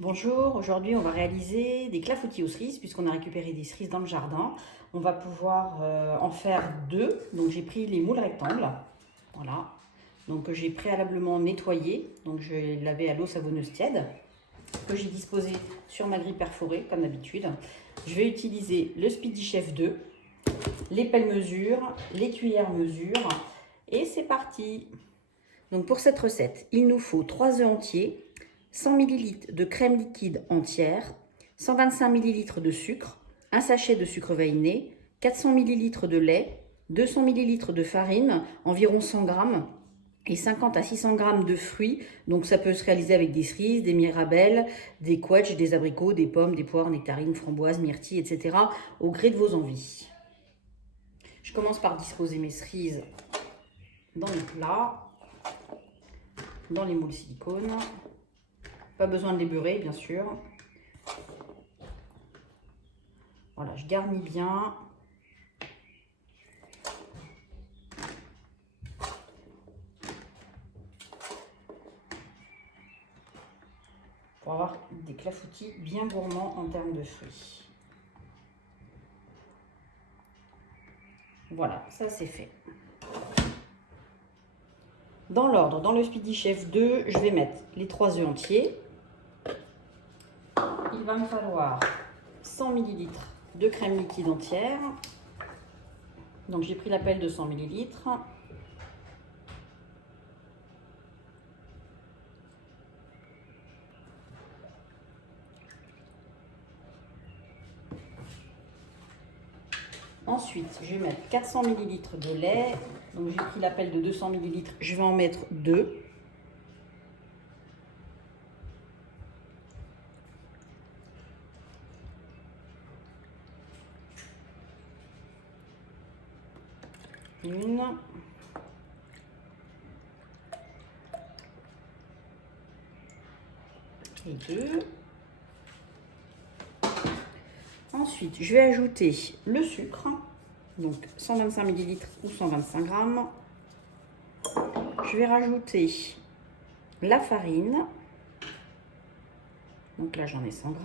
Bonjour, aujourd'hui on va réaliser des clafoutis aux cerises puisqu'on a récupéré des cerises dans le jardin. On va pouvoir en faire deux. Donc j'ai pris les moules rectangles, voilà. Donc j'ai préalablement nettoyé, donc je l'ai lavé à l'eau savonneuse tiède, que j'ai disposé sur ma grille perforée comme d'habitude. Je vais utiliser le Speedy Chef 2, les pelles mesure, les cuillères mesure et c'est parti. Donc pour cette recette, il nous faut 3 œufs entiers, 100 ml de crème liquide entière, 125 ml de sucre, un sachet de sucre vanillé, 400 ml de lait, 200 ml de farine, environ 100 g, et 50 à 600 g de fruits. Donc ça peut se réaliser avec des cerises, des mirabelles, des quetchs, des abricots, des pommes, des poires, nectarines, framboises, myrtilles, etc. au gré de vos envies. Je commence par disposer mes cerises dans le plat, dans les moules silicone. Pas besoin de les beurrer, bien sûr. Voilà, je garnis bien. Pour avoir des clafoutis bien gourmands en termes de fruits. Voilà, ça c'est fait. Dans l'ordre, dans le Speedy Chef 2, je vais mettre les 3 œufs entiers. Il va me falloir 100 ml de crème liquide entière. Donc j'ai pris la pelle de 100 ml. Ensuite, je vais mettre 400 ml de lait. Donc j'ai pris la pelle de 200 ml, je vais en mettre 2. Une. Et 2. Ensuite, je vais ajouter le sucre, donc 125 ml ou 125 g. Je vais rajouter la farine, donc là j'en ai 100 g.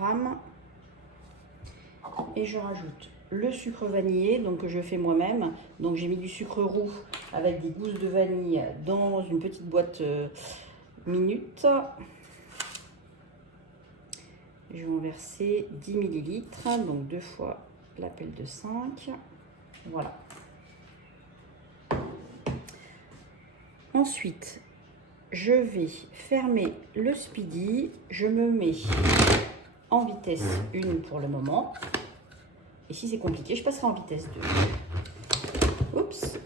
Et je rajoute le sucre vanillé, donc que je fais moi-même. Donc j'ai mis du sucre roux avec des gousses de vanille dans une petite boîte minute. Je vais en verser 10 ml, donc 2 fois la pelle de 5. Voilà. Ensuite, je vais fermer le Speedy. Je me mets en vitesse 1 pour le moment. Et si c'est compliqué, je passerai en vitesse 2. Oups.